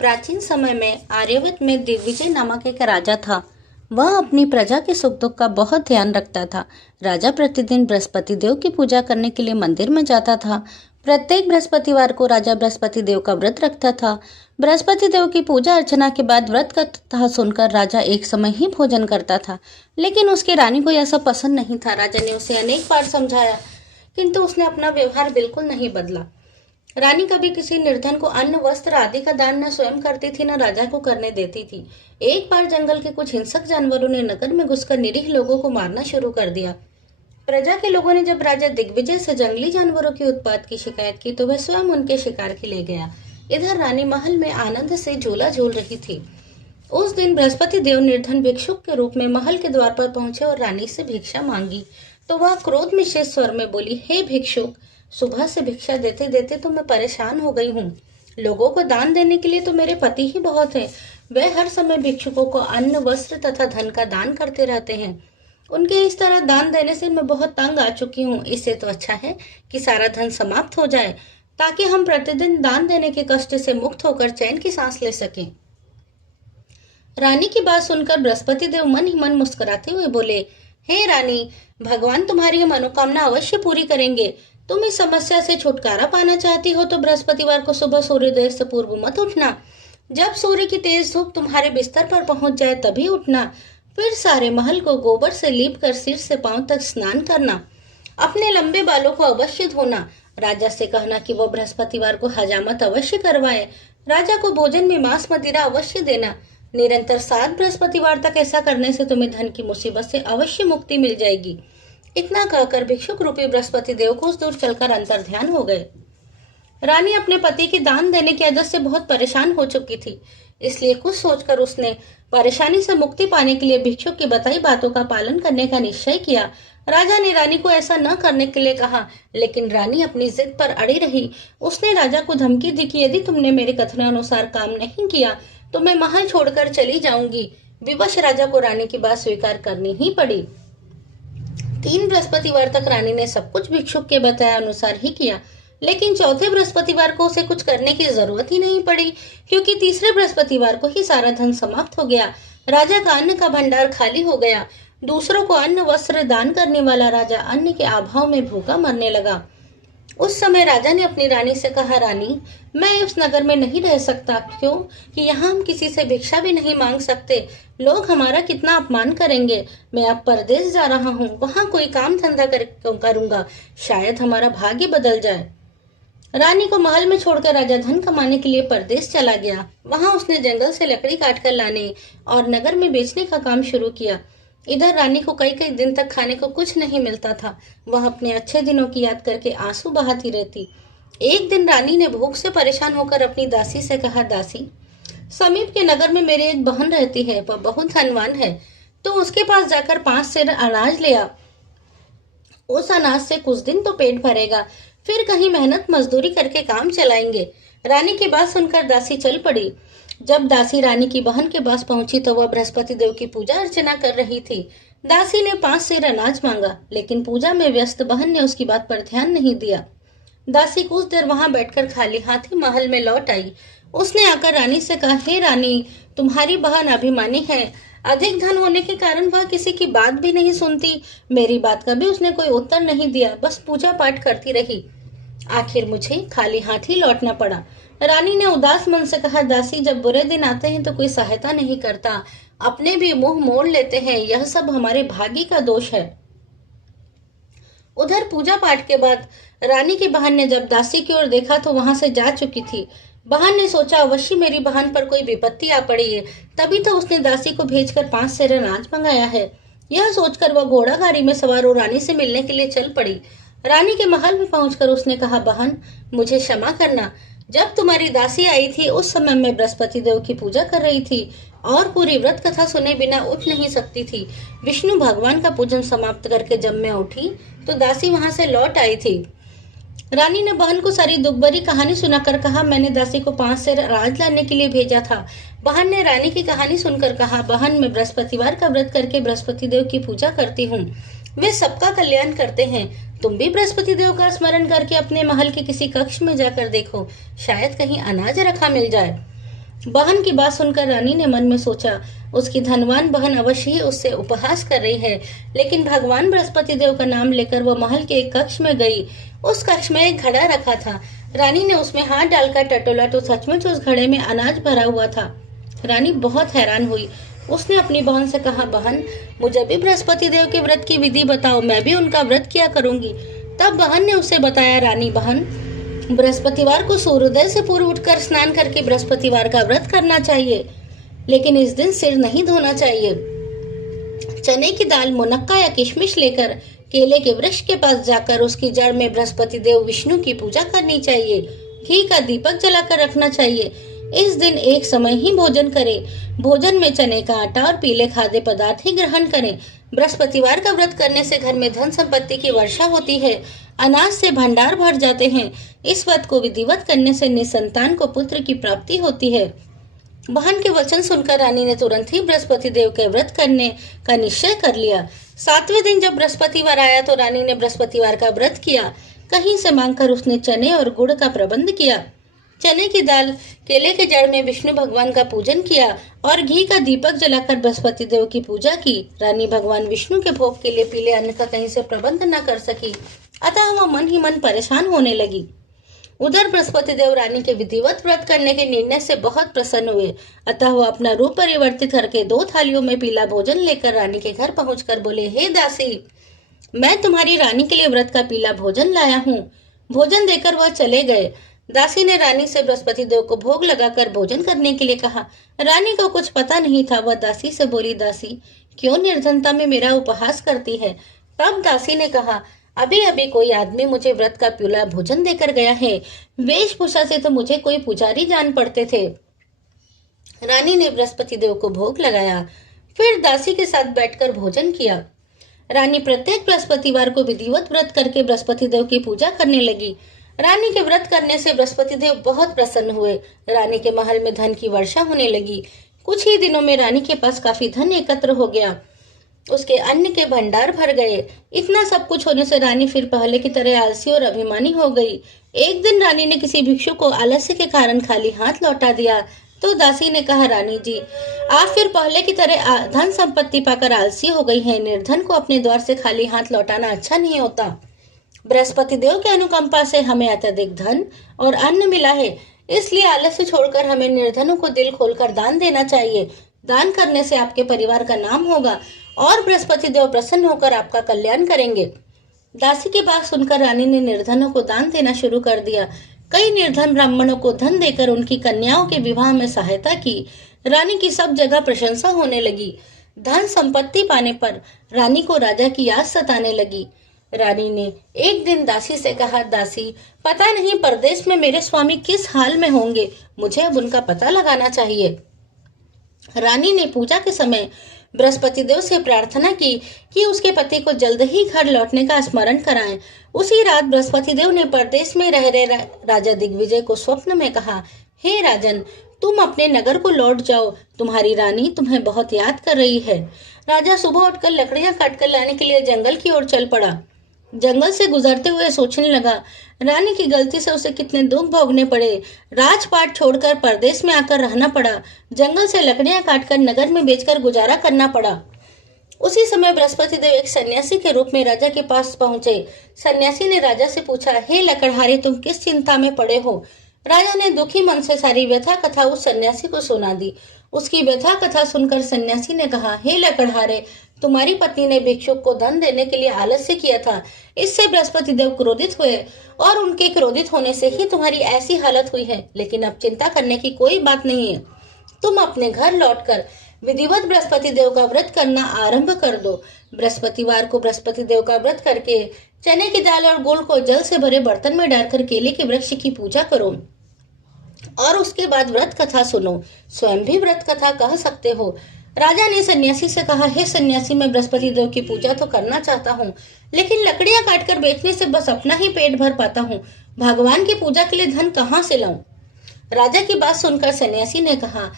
प्राचीन समय में आर्यवत में दिग्विजय नामक एक राजा था। वह अपनी प्रजा के सुख दुख का बहुत ध्यान रखता था। राजा प्रतिदिन बृहस्पति देव की पूजा करने के लिए मंदिर में जाता था। प्रत्येक बृहस्पतिवार को राजा बृहस्पति देव का व्रत रखता था। बृहस्पति देव की पूजा अर्चना के बाद व्रत का कथा सुनकर राजा एक समय ही भोजन करता था, लेकिन उसकी रानी को यह सब पसंद नहीं था। राजा ने उसे अनेक बार समझाया, किंतु उसने अपना व्यवहार बिल्कुल नहीं बदला। रानी कभी किसी निर्धन को अन्न वस्त्र आदि का दान न स्वयं करती थी, न राजा को करने देती थी। एक बार जंगल के कुछ हिंसक जानवरों ने नगर में घुसकर निरीह लोगों को मारना शुरू कर दिया। प्रजा के लोगों ने जब राजा दिग्विजय से जंगली जानवरों के उत्पात की शिकायत की तो वह स्वयं उनके शिकार के ले गया। इधर रानी महल में आनंद से झूला झूल रही थी। उस दिन बृहस्पति देव निर्धन भिक्षुक के रूप में महल के द्वार पर पहुंचे और रानी से भिक्षा मांगी तो वह क्रोध मिश्रित स्वर में बोली, हे भिक्षुक, सुबह से भिक्षा देते देते तो मैं परेशान हो गई हूँ। लोगों को दान देने के लिए तो मेरे पति ही बहुत हैं। वे हर समय भिक्षुकों को अन्न वस्त्र तथा धन का दान करते रहते हैं। उनके इस तरह दान देने से मैं बहुत तंग आ चुकी हूँ। इससे तो अच्छा है कि सारा धन समाप्त हो जाए, ताकि हम प्रतिदिन दान देने के कष्ट से मुक्त होकर चैन की सांस ले सकें। रानी की बात सुनकर बृहस्पति देव मन ही मन मुस्कुराते हुए बोले, हे रानी, भगवान तुम्हारी मनोकामना अवश्य पूरी करेंगे। तुम इस समस्या से छुटकारा पाना चाहती हो तो बृहस्पतिवार को सुबह सूर्योदय से पूर्व मत उठना। जब सूर्य की तेज धूप तुम्हारे बिस्तर पर पहुंच जाए तभी उठना। फिर सारे महल को गोबर से लीप कर सिर से पांव तक स्नान करना। अपने लंबे बालों को अवश्य धोना। राजा से कहना कि वो बृहस्पतिवार को हजामत अवश्य करवाए। राजा को भोजन में मांस मदिरा अवश्य देना। निरंतर 7 बृहस्पतिवार तक ऐसा करने से तुम्हें धन की मुसीबत से अवश्य मुक्ति मिल जाएगी। इतना कहकर भिक्षुक रूपी बृहस्पति देव कुछ दूर चलकर अंतर ध्यान हो गए। रानी अपने पति के दान देने की आदत से बहुत परेशान हो चुकी थी, इसलिए कुछ सोचकर उसने परेशानी से मुक्ति पाने के लिए भिक्षुक की बताई बातों का पालन करने का निश्चय किया। राजा ने रानी को ऐसा न करने के लिए कहा, लेकिन रानी अपनी जिद पर अड़ी रही। उसने राजा को धमकी दी कि यदि तुमने मेरे कथनानुसार काम नहीं किया तो मैं महल छोड़कर चली जाऊंगी। विवश राजा को रानी की बात स्वीकार करनी ही पड़ी। 3 बृहस्पतिवार तक रानी ने सब कुछ भिक्षुक के बताया अनुसार ही किया, लेकिन चौथे बृहस्पतिवार को उसे कुछ करने की जरूरत ही नहीं पड़ी, क्योंकि तीसरे बृहस्पतिवार को ही सारा धन समाप्त हो गया। राजा का अन्न का भंडार खाली हो गया। दूसरों को अन्न वस्त्र दान करने वाला राजा अन्न के अभाव में भूखा मरने लगा। उस समय राजा ने अपनी रानी से कहा, रानी, मैं उस नगर में नहीं रह सकता। क्यों कि यहाँ हम किसी से भिक्षा भी नहीं मांग सकते। लोग हमारा कितना अपमान करेंगे। मैं अब परदेश जा रहा हूँ, वहाँ कोई काम धंधा करूंगा, शायद हमारा भाग्य बदल जाए। रानी को महल में छोड़कर राजा धन कमाने के लिए परदेश चला गया। वहाँ उसने जंगल से लकड़ी काटकर लाने और नगर में बेचने का काम शुरू किया। इधर रानी को कई कई दिन तक खाने को कुछ नहीं मिलता था। वह अपने अच्छे दिनों की याद करके आंसू बहाती रहती। एक दिन रानी ने भूख से परेशान होकर अपनी दासी से कहा, दासी, समीप के नगर में मेरी एक बहन रहती है, वह बहुत धनवान है, तो उसके पास जाकर 5 सेर अनाज ले आ। उस अनाज से कुछ दिन तो पेट भरेगा, फिर कहीं मेहनत मजदूरी करके काम चलाएंगे। रानी की बात सुनकर दासी चल पड़ी। जब दासी रानी की बहन के पास पहुंची तो वह बृहस्पति देव की पूजा अर्चना कर रही थी। दासी ने 5 सेर अनाज मांगा, लेकिन पूजा में व्यस्त बहन ने उसकी बात पर ध्यान नहीं दिया। दासी कुछ देर वहां बैठकर खाली हाथ ही महल में लौट आई। उसने आकर रानी से कहा, हे रानी, तुम्हारी बहन अभिमानी है। अधिक धन होने के कारण वह किसी की बात भी नहीं सुनती। मेरी बात का भी उसने कोई उत्तर नहीं दिया, बस पूजा पाठ करती रही। आखिर मुझे खाली हाथ ही लौटना पड़ा। रानी ने उदास मन से कहा, दासी, जब बुरे दिन आते हैं तो कोई सहायता नहीं करता, अपने भी मुंह मोड़ लेते हैं। यह सब हमारे भाग्य का दोष है। उधर पूजा पाठ के बाद रानी की बहन ने जब दासी की ओर देखा तो वहां से जा चुकी थी। बहन ने सोचा, अवश्य मेरी बहन पर कोई विपत्ति आ पड़ी है, तभी तो उसने दासी को भेजकर 5 सेर अनाज मंगाया है। यह सोचकर वह घोड़ा गाड़ी में सवार हो रानी से मिलने के लिए चल पड़ी। रानी के महल में पहुंचकर उसने कहा, बहन, मुझे क्षमा करना। जब तुम्हारी दासी आई थी उस समय मैं बृहस्पति देव की पूजा कर रही थी और पूरी व्रत कथा सुने बिना उठ नहीं सकती थी। विष्णु भगवान का पूजन समाप्त करके जब मैं उठी तो दासी वहां से लौट आई थी। रानी ने बहन को सारी दुख भरी कहानी सुनाकर कहा, मैंने दासी को 5 सेर अनाज लाने के लिए भेजा था। बहन ने रानी की कहानी सुनकर कहा, बहन, मैं बृहस्पतिवार का व्रत करके बृहस्पति देव की पूजा करती हूँ। वे सबका कल्याण करते हैं। तुम भी बृहस्पति देव का स्मरण करके अपने महल के किसी कक्ष में जाकर देखो, शायद कहीं अनाज रखा मिल जाए। बहन की बात सुनकर रानी ने मन में सोचा, उसकी धनवान बहन अवश्य ही उससे उपहास कर रही है। लेकिन भगवान बृहस्पति देव का नाम लेकर वह महल के एक कक्ष में गई। उस कक्ष में एक घड़ा रखा था। रानी ने उसमें हाथ डालकर टटोला तो सचमुच उस घड़े में अनाज भरा हुआ था। रानी बहुत हैरान हुई। उसने अपनी बहन से कहा, बहन, मुझे भी बृहस्पति देव के व्रत की विधि बताओ, मैं भी उनका व्रत किया करूंगी। तब बहन ने उसे बताया, रानी बहन, बृहस्पतिवार को सूर्योदय से पूर्व उठकर स्नान करके बृहस्पतिवार का व्रत करना चाहिए, लेकिन इस दिन सिर नहीं धोना चाहिए। चने की दाल, मुनक्का या किशमिश लेकर केले के वृक्ष के पास जाकर उसकी जड़ में बृहस्पति देव विष्णु की पूजा करनी चाहिए। घी का दीपक जलाकर रखना चाहिए। इस दिन एक समय ही भोजन करें। भोजन में चने का आटा और पीले खाद्य पदार्थ ही ग्रहण करें। बृहस्पतिवार का व्रत करने से घर में धन संपत्ति की वर्षा होती है, अनाज से भंडार भर जाते हैं। इस व्रत को विधिवत करने से निसंतान को पुत्र की प्राप्ति होती है। बहन के वचन सुनकर रानी ने तुरंत ही बृहस्पति देव के व्रत करने का निश्चय कर लिया। 7वें दिन जब बृहस्पतिवार आया तो रानी ने बृहस्पतिवार का व्रत किया। कहीं से मांगकर उसने चने और गुड़ का प्रबंध किया। चने की दाल, केले के जड़ में विष्णु भगवान का पूजन किया और घी का दीपक जलाकर बृहस्पति देव की पूजा की। रानी भगवान विष्णु के भोग के लिए पीले अन्न का कहीं से प्रबंध न कर सकी, अतः वह मन ही मन परेशान होने लगी। उधर बृहस्पति देव रानी के विधिवत व्रत करने के निर्णय से बहुत प्रसन्न हुए, अतः वह अपना रूप परिवर्तित करके 2 थालियों में पीला भोजन लेकर रानी के घर पहुंचकर बोले, हे दासी, मैं तुम्हारी रानी के लिए व्रत का पीला भोजन लाया हूँ। भोजन देकर वह चले गए। दासी ने रानी से बृहस्पति देव को भोग लगाकर भोजन करने के लिए कहा। रानी को कुछ पता नहीं था। वह दासी से बोली, दासी, क्यों निर्धनता में मेरा उपहास करती है? तब दासी ने कहा, अभी अभी कोई आदमी मुझे व्रत का पीला भोजन देकर गया है। वेशभूषा से तो मुझे कोई पुजारी जान पड़ते थे। रानी ने बृहस्पति देव को भोग लगाया, फिर दासी के साथ बैठकर भोजन किया। रानी प्रत्येक बृहस्पतिवार को विधिवत व्रत करके बृहस्पति देव की पूजा करने लगी। रानी के व्रत करने से बृहस्पति देव बहुत प्रसन्न हुए। रानी के महल में धन की वर्षा होने लगी। कुछ ही दिनों में रानी के पास काफी धन एकत्र हो गया। उसके अन्न के भंडार भर गए। इतना सब कुछ होने से रानी फिर पहले की तरह आलसी और अभिमानी हो गई। एक दिन रानी ने किसी भिक्षु को आलस्य के कारण खाली हाथ लौटा दिया तो दासी ने कहा, रानी जी, आप फिर पहले की तरह धन संपत्ति पाकर आलसी हो गई हैं। निर्धन को अपने द्वार से खाली हाथ लौटाना अच्छा नहीं होता। बृहस्पति देव के अनुकंपा से हमें अत्यधिक धन और अन्न मिला है, इसलिए आलस्य छोड़कर हमें निर्धनों को दिल खोलकर दान देना चाहिए। दान करने से आपके परिवार का नाम होगा और बृहस्पति देव प्रसन्न होकर आपका कल्याण करेंगे। दासी की बात सुनकर रानी ने निर्धनों को दान देना शुरू कर दिया। कई निर्धन ब्राह्मणों को धन देकर उनकी कन्याओं के विवाह में सहायता की। रानी की सब जगह प्रशंसा होने लगी। धन संपत्ति पाने पर रानी को राजा की याद सताने लगी। रानी ने एक दिन दासी से कहा, दासी, पता नहीं परदेश में मेरे स्वामी किस हाल में होंगे, मुझे अब उनका पता लगाना चाहिए। रानी ने पूजा के समय बृहस्पति देव से प्रार्थना की कि उसके पति को जल्द ही घर लौटने का स्मरण कराएं। उसी रात बृहस्पति देव ने परदेश में रह रहे राजा दिग्विजय को स्वप्न में कहा, हे राजन, तुम अपने नगर को लौट जाओ, तुम्हारी रानी तुम्हें बहुत याद कर रही है। राजा सुबह उठकर लकड़ियां काटकर लाने के लिए जंगल की ओर चल पड़ा। जंगल से गुजरते हुए सोचने लगा, रानी की गलती से उसे कितने दुख भोगने पड़े। राजपाट छोड़कर परदेश में आकर रहना पड़ा। जंगल से लकड़ियां काटकर नगर में बेचकर गुजारा करना पड़ा। उसी समय बृहस्पति देव एक सन्यासी के रूप में राजा के पास पहुंचे। सन्यासी ने राजा से पूछा, हे लकड़हारे, तुम किस चिंता में पड़े हो? राजा ने दुखी मन से सारी व्यथा कथा उस सन्यासी को सुना दी। उसकी व्यथा कथा सुनकर सन्यासी ने कहा, हे लकड़हारे, तुम्हारी पत्नी ने भिक्षुक को धन देने के लिए आलस्य किया था। इससे बृहस्पति देव क्रोधित हुए और उनके क्रोधित होने से ही तुम्हारी ऐसी हालत हुई है। लेकिन अब चिंता करने की कोई बात नहीं है। तुम अपने घर लौटकर विधिवत बृहस्पति देव का व्रत करना आरंभ कर दो। बृहस्पतिवार को बृहस्पति देव का व्रत करके चने की दाल और गुड़ को जल से भरे बर्तन में डालकर केले के वृक्ष की पूजा करो और उसके बाद व्रत कथा सुनो। स्वयं भी व्रत कथा कह सकते हो। राजा ने सन्यासी से कहा, हे सन्यासी, मैं बृहस्पति देव की पूजा तो करना चाहता हूँ, लेकिन लकड़ियां काटकर बेचने से बस अपना ही पेट भर पाता हूँ। भगवान की पूजा के लिए धन कहाँ से लाऊं? राजा की बात सुनकर सन्यासी ने कहा,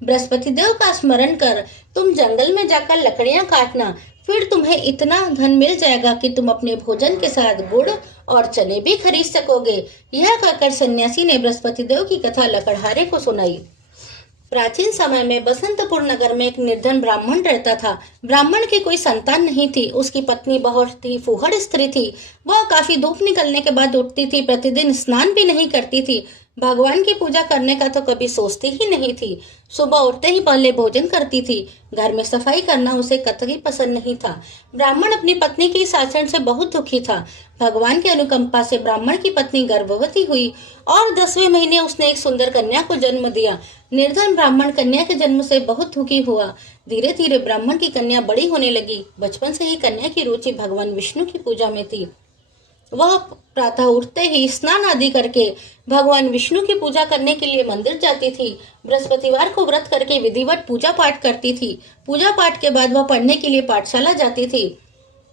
बृहस्पति देव का स्मरण कर तुम जंगल में जाकर लकड़ियां काटना, फिर तुम्हें इतना धन मिल जाएगा कि तुम अपने भोजन के साथ गुड़ और चने भी खरीद सकोगे। यह कहकर सन्यासी ने बृहस्पति देव की कथा लकड़हारे को सुनाई। प्राचीन समय में बसंतपुर नगर में एक निर्धन ब्राह्मण रहता था। ब्राह्मण की कोई संतान नहीं थी। उसकी पत्नी बहुत ही फूहड़ स्त्री थी। वह काफी धूप निकलने के बाद उठती थी, प्रतिदिन स्नान भी नहीं करती थी, भगवान की पूजा करने का तो कभी सोचती ही नहीं थी। सुबह उठते ही पहले भोजन करती थी। घर में सफाई करना उसे कतई पसंद नहीं था। ब्राह्मण अपनी पत्नी के इस आचरण से बहुत दुखी था। भगवान की अनुकंपा से ब्राह्मण की पत्नी गर्भवती हुई और 10वें महीने उसने एक सुंदर कन्या को जन्म दिया। निर्धन ब्राह्मण कन्या के जन्म से बहुत दुखी हुआ। धीरे धीरे ब्राह्मण की कन्या बड़ी होने लगी। बचपन से ही कन्या की रुचि भगवान विष्णु की पूजा में थी। वह प्रातः उठते ही स्नान आदि करके भगवान विष्णु की पूजा करने के लिए मंदिर जाती थी। बृहस्पतिवार को व्रत करके विधिवत पूजा पाठ करती थी। पूजा पाठ के बाद वह पढ़ने के लिए पाठशाला जाती थी।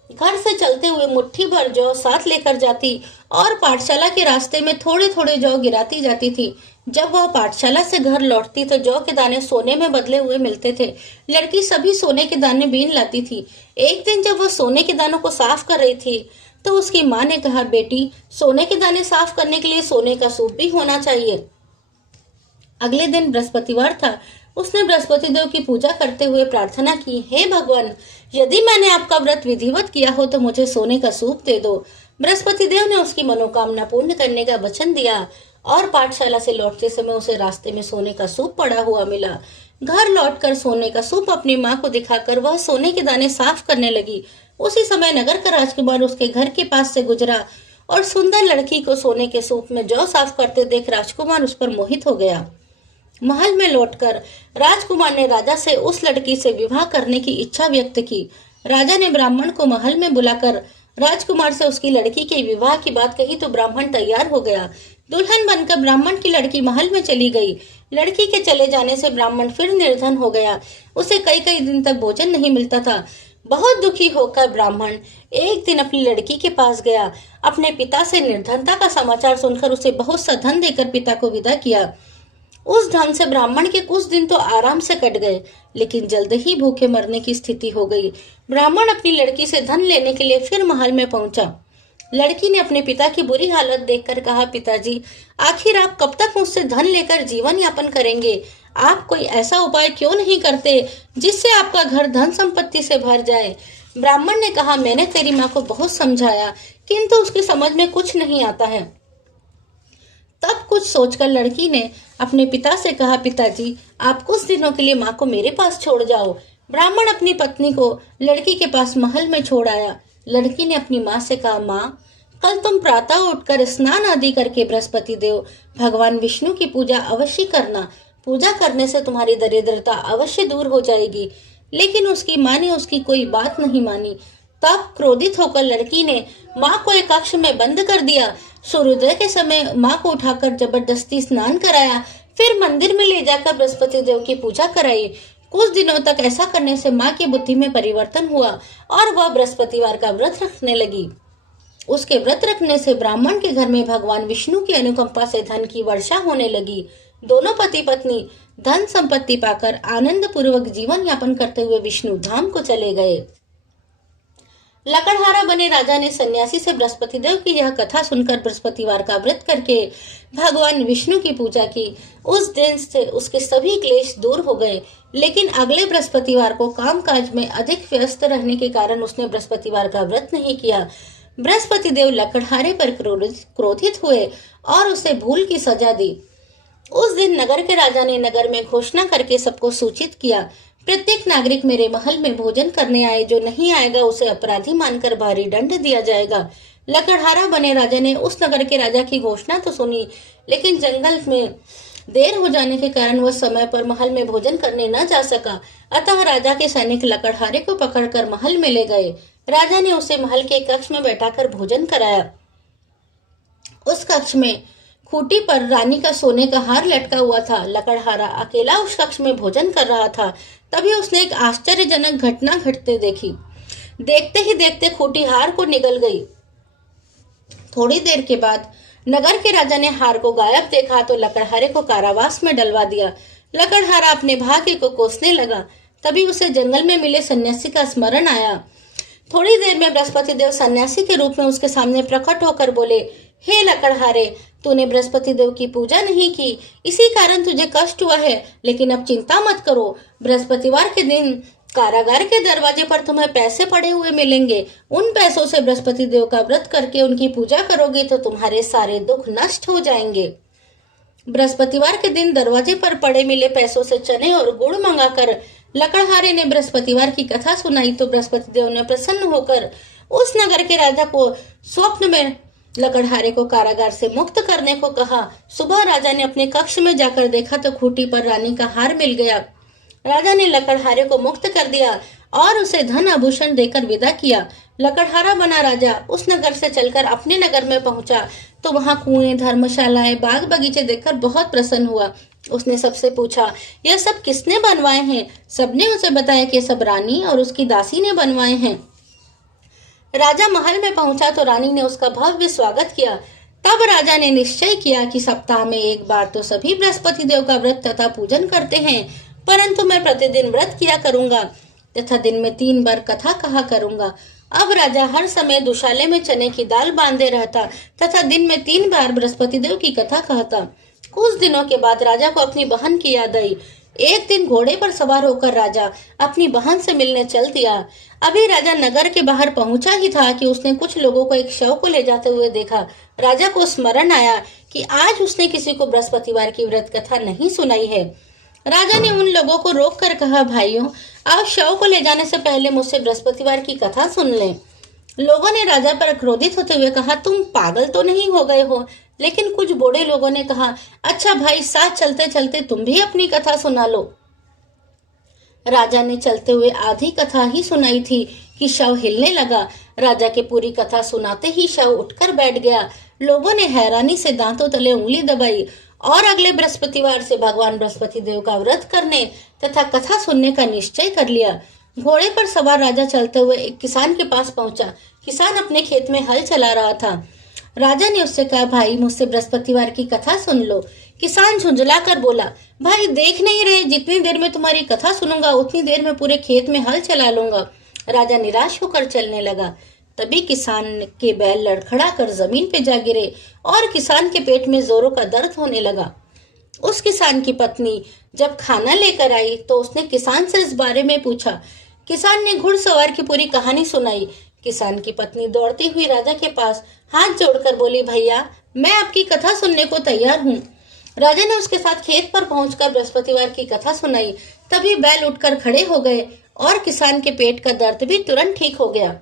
घर से चलते हुए मुट्ठी भर जौ साथ लेकर जाती और पाठशाला के रास्ते में थोड़े थोड़े जौ गिराती जाती थी। जब वह पाठशाला से घर लौटती तो जौ के दाने सोने में बदले हुए मिलते थे। लड़की सभी सोने के दाने बीन लाती थी। एक दिन जब वह सोने के दानों को साफ कर रही थी तो उसकी माँ ने कहा, बेटी, सोने के दाने साफ करने के लिए सोने का सूप भी होना चाहिए। अगले दिन बृहस्पतिवार था। उसने बृहस्पति देव की पूजा करते हुए प्रार्थना की, हे भगवान, यदि मैंने आपका व्रत विधिवत किया हो तो मुझे सोने का सूप दे दो। बृहस्पति देव ने उसकी मनोकामना पूर्ण करने का वचन दिया और पाठशाला से लौटते समय उसे रास्ते में सोने का सूप पड़ा हुआ मिला। घर लौटकर सोने का सूप अपनी माँ को दिखाकर वह सोने के दाने साफ करने लगी। उसी समय नगर का राजकुमार उसके घर के पास से गुजरा और सुंदर लड़की को सोने के सूप में जौ साफ करते देख राजकुमार उस पर मोहित हो गया। महल में लौटकर राजकुमार ने राजा से उस लड़की से विवाह करने की इच्छा व्यक्त की। राजा ने ब्राह्मण को महल में बुलाकर राजकुमार से उसकी लड़की के विवाह की बात कही तो ब्राह्मण तैयार हो गया। दुल्हन बनकर ब्राह्मण की लड़की महल में चली गई। लड़की के चले जाने से ब्राह्मण फिर निर्धन हो गया। उसे कई कई दिन तक भोजन नहीं मिलता था। बहुत दुखी होकर ब्राह्मण एक दिन अपनी लड़की के पास गया। अपने पिता से निर्धनता का समाचार सुनकर उसे बहुत सा धन देकर पिता को विदा किया। उस धन से ब्राह्मण के कुछ दिन तो आराम से कट गए, लेकिन जल्द ही भूखे मरने की स्थिति हो गई। ब्राह्मण अपनी लड़की से धन लेने के लिए फिर महल में पहुंचा। लड़की ने अपने पिता की बुरी हालत देखकर कहा, पिताजी, आखिर आप कब तक मुझसे धन लेकर जीवन यापन करेंगे? आप कोई ऐसा उपाय क्यों नहीं करते जिससे आपका घर धन संपत्ति से भर जाए? ब्राह्मण ने कहा, मैंने तेरी माँ को बहुत समझाया, किंतु उसकी समझ में कुछ नहीं आता है। तब कुछ सोचकर लड़की ने अपने पिता से कहा, पिताजी, आप कुछ दिनों के लिए माँ को मेरे पास छोड़ जाओ। ब्राह्मण अपनी पत्नी को लड़की के पास महल में छोड़ आया। लड़की ने अपनी माँ से कहा, माँ, कल तुम प्रातः उठकर स्नान आदि करके बृहस्पति देव भगवान विष्णु की पूजा अवश्य करना। पूजा करने से तुम्हारी दरिद्रता अवश्य दूर हो जाएगी। लेकिन उसकी माँ ने उसकी कोई बात नहीं मानी। तब क्रोधित होकर लड़की ने माँ को एक कक्ष में बंद कर दिया। सूर्योदय के समय माँ को उठाकर जबरदस्ती स्नान कराया, फिर मंदिर में ले जाकर बृहस्पति देव की पूजा कराई। कुछ दिनों तक ऐसा करने से माँ की बुद्धि में परिवर्तन हुआ और वह बृहस्पतिवार का व्रत रखने लगी। उसके व्रत रखने से ब्राह्मण के घर में भगवान विष्णु की अनुकंपा से धन की वर्षा होने लगी। दोनों पति पत्नी धन संपत्ति पाकर आनंद पूर्वक जीवन यापन करते हुए विष्णु धाम को चले गए। लकड़हारा बने राजा ने सन्यासी से बृहस्पति देव की यह कथा सुनकर बृहस्पतिवार का व्रत करके भगवान विष्णु की पूजा की। उस दिन से उसके सभी क्लेश दूर हो गए। लेकिन अगले बृहस्पतिवार को कामकाज में अधिक व्यस्त रहने के कारण उसने बृहस्पतिवार का व्रत नहीं किया। बृहस्पति देव लकड़हारे पर क्रोधित हुए और उसे भूल की सजा दी। उस दिन नगर के राजा ने नगर में घोषणा करके सबको सूचित किया, प्रत्येक नागरिक मेरे महल में भोजन करने आए, जो नहीं आएगा उसे अपराधी मानकर भारी दंड दिया जाएगा। लकड़हारा बने राजा ने उस नगर के राजा की घोषणा तो सुनी, लेकिन जंगल में देर हो जाने के कारण वह समय पर महल में भोजन करने न जा सका। अतः राजा के सैनिक लकड़हारे को पकड़कर महल में ले गए। राजा ने उसे महल के कक्ष में बैठाकर भोजन कराया। उस कक्ष में खूंटी पर रानी का सोने का हार लटका हुआ था। लकड़हारा अकेला उस कक्ष में भोजन कर रहा था। तभी उसने एक आश्चर्यजनक घटना घटते देखी। देखते ही देखते खूंटी हार को निगल गई। थोड़ी देर के बाद नगर के राजा ने हार को गायब देखा तो लकड़हारे को कारावास में डलवा दिया। लकड़हारा अपने भाग्य को कोसने लगा। तभी उसे जंगल में मिले सन्यासी का स्मरण आया। थोड़ी देर में बृहस्पति देव सन्यासी के रूप में उसके सामने प्रकट होकर बोले, हे लकड़हारे, तूने बृहस्पति देव की पूजा नहीं की, इसी कारण तुझे कष्ट हुआ है। लेकिन अब चिंता मत करो, बृहस्पतिवार के दिन कारागार के दरवाजे पर तुम्हें पैसे पड़े हुए मिलेंगे। उन पैसों से बृहस्पति देव का व्रत करके उनकी पूजा करोगे तो तुम्हारे सारे दुख नष्ट हो जाएंगे। बृहस्पतिवार के दिन दरवाजे पर पड़े मिले पैसों से चने और गुड़ मंगाकर लकड़हारे ने बृहस्पतिवार की कथा सुनाई तो बृहस्पति देव ने प्रसन्न होकर उस नगर के राजा को स्वप्न में लकड़हारे को कारागार से मुक्त करने को कहा। सुबह राजा ने अपने कक्ष में जाकर देखा तो खूंटी पर रानी का हार मिल गया। राजा ने लकड़हारे को मुक्त कर दिया और उसे धन आभूषण देकर विदा किया। लकड़हारा बना राजा उस नगर से चलकर अपने नगर में पहुंचा तो वहां कुएं, धर्मशालाएं, बाग बगीचे देखकर बहुत प्रसन्न हुआ। उसने सबसे पूछा, यह सब किसने बनवाए हैं? सबने उसे बताया कि सब रानी और उसकी दासी ने बनवाए हैं। राजा महल में पहुंचा तो रानी ने उसका भव्य स्वागत किया। तब राजा ने निश्चय किया कि सप्ताह में एक बार तो सभी बृहस्पति देव का व्रत तथा पूजन करते हैं, परंतु मैं प्रतिदिन व्रत किया करूंगा तथा दिन में 3 बार कथा कहा करूंगा। अब राजा हर समय दुशाले में चने की दाल बांधे रहता तथा दिन में 3 बार बृहस्पति देव की कथा कहता। कुछ दिनों के बाद राजा को अपनी बहन की याद आई। एक दिन घोड़े पर सवार होकर राजा अपनी बहन से मिलने चल दिया। अभी राजा नगर के बाहर पहुंचा ही था कि उसने कुछ लोगों को एक शव को ले जाते हुए देखा। राजा को स्मरण आया कि आज उसने किसी को बृहस्पतिवार की व्रत कथा नहीं सुनाई है। राजा ने उन लोगों को रोक कर कहा, भाइयों, आप शव को ले जाने से पहले मुझसे बृहस्पतिवार की कथा सुन लें। लोगों ने राजा पर क्रोधित होते हुए कहा, तुम पागल तो नहीं हो गए हो? लेकिन कुछ बूढ़े लोगों ने कहा, अच्छा भाई, साथ चलते चलते तुम भी अपनी कथा सुना लो। राजा ने चलते हुए आधी कथा ही सुनाई थी कि शव हिलने लगा। राजा के पूरी कथा सुनाते ही शव उठकर बैठ गया। लोगों ने हैरानी से दांतों तले उंगली दबाई और अगले बृहस्पतिवार से भगवान बृहस्पति देव का व्रत करने तथा कथा सुनने का निश्चय कर लिया। घोड़े पर सवार राजा चलते हुए एक किसान के पास पहुंचा। किसान अपने खेत में हल चला रहा था। राजा ने उससे कहा, भाई, मुझसे बृहस्पतिवार की कथा सुन लो। किसान झुंझला कर बोला, भाई, देख नहीं रहे, जितनी देर में तुम्हारी कथा सुनूंगा उतनी देर में पूरे खेत में हल चला लूंगा। राजा निराश होकर चलने लगा। तभी किसान के बैल लड़खड़ा कर जमीन पे जा गिरे और किसान के पेट में जोरों का दर्द होने लगा। उस किसान की पत्नी जब खाना लेकर आई तो उसने किसान से इस बारे में पूछा। किसान ने घुड़सवार की पूरी कहानी सुनाई। किसान की पत्नी दौड़ती हुई राजा के पास हाथ जोड़कर बोली, भैया, मैं आपकी कथा सुनने को तैयार हूँ। राजा ने उसके साथ खेत पर पहुंचकर बृहस्पतिवार की कथा सुनाई। तभी बैल उठकर खड़े हो गए और किसान के पेट का दर्द भी तुरंत ठीक हो गया।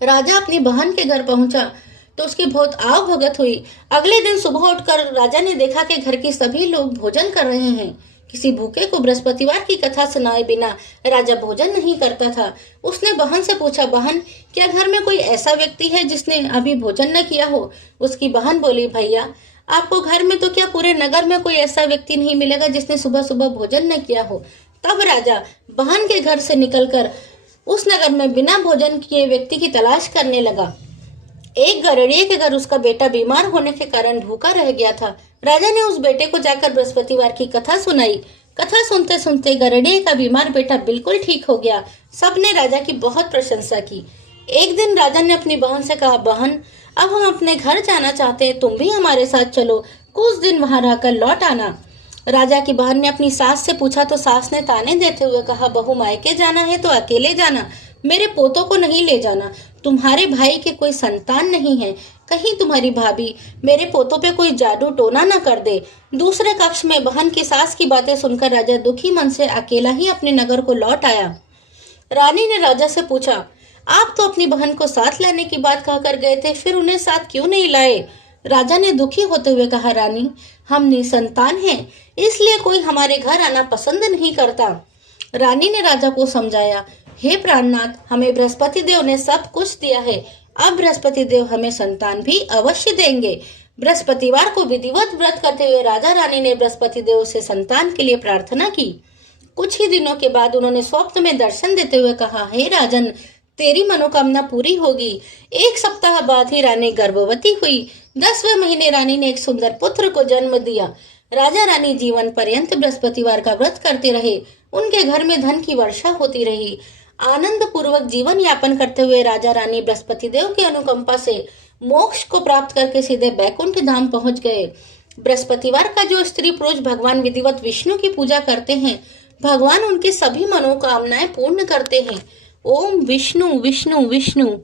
राजा अपनी बहन के घर पहुंचा तो उसकी बहुत आव भगत हुई। अगले दिन सुबह उठकर राजा ने देखा कि घर के सभी लोग भोजन कर रहे हैं। किसी भूखे को बृहस्पतिवार की कथा सुनाए बिना राजा भोजन नहीं करता था। उसने बहन से पूछा, बहन, क्या घर में कोई ऐसा व्यक्ति है जिसने अभी भोजन न किया हो? उसकी बहन बोली, भैया, आपको घर में तो क्या पूरे नगर में कोई ऐसा व्यक्ति नहीं मिलेगा जिसने सुबह सुबह भोजन न किया हो। तब राजा बहन के घर से निकलकर उस नगर में बिना भोजन किए व्यक्ति की तलाश करने लगा। एक गरड़िए के घर उसका बेटा बीमार होने के कारण भूखा रह गया था। राजा ने उस बेटे को जाकर बृहस्पतिवार की कथा सुनाई। कथा सुनते सुनते गरड़िए का बीमार बेटा बिल्कुल ठीक हो गया। सबने राजा की बहुत प्रशंसा की। एक दिन राजा ने अपनी बहन से कहा, बहन, अब हम अपने घर जाना चाहते हैं, तुम भी हमारे साथ चलो, कुछ दिन वहां रहकर लौट आना। राजा की बहन ने अपनी सास से पूछा तो सास ने ताने देते हुए कहा, बहू, मायके जाना है तो अकेले जाना, मेरे पोतों को नहीं ले जाना। तुम्हारे भाई के कोई संतान नहीं है, कहीं तुम्हारी भाभी मेरे पोतों पे कोई जादू टोना न कर दे। दूसरे कक्ष में बहन की सास की बातें सुनकर राजा दुखी मन से अकेला ही अपने नगर को लौट आया। रानी ने राजा से पूछा, आप तो अपनी बहन को साथ लाने की बात कहकर गए थे, फिर उन्हें साथ क्यों नहीं लाए? राजा ने दुखी होते हुए कहा, रानी, हम निसंतान हैं, इसलिए कोई हमारे घर आना पसंद नहीं करता। रानी ने राजा को समझाया, हे प्राणनाथ, हमें बृहस्पति देव ने सब कुछ दिया है, अब बृहस्पति देव हमें संतान भी अवश्य देंगे। बृहस्पतिवार को विधिवत व्रत करते हुए राजा रानी ने बृहस्पति देव से संतान के लिए प्रार्थना की। कुछ ही दिनों के बाद उन्होंने स्वप्न में दर्शन देते हुए कहा, हे राजन, तेरी मनोकामना पूरी होगी। 1 सप्ताह बाद ही रानी गर्भवती हुई। 10वें महीने रानी ने एक सुंदर पुत्र को जन्म दिया। राजा रानी जीवन पर्यंत बृहस्पतिवार का व्रत करते रहे। उनके घर में धन की वर्षा होती रही। आनंद पूर्वक जीवन यापन करते हुए राजा रानी बृहस्पति देव की अनुकंपा से मोक्ष को प्राप्त करके सीधे बैकुंठ धाम पहुंच गए। बृहस्पतिवार का जो स्त्री पुरुष भगवान विधिवत विष्णु की पूजा करते हैं, भगवान उनकी सभी मनोकामनाएं पूर्ण करते हैं। ओम विष्णु विष्णु विष्णु।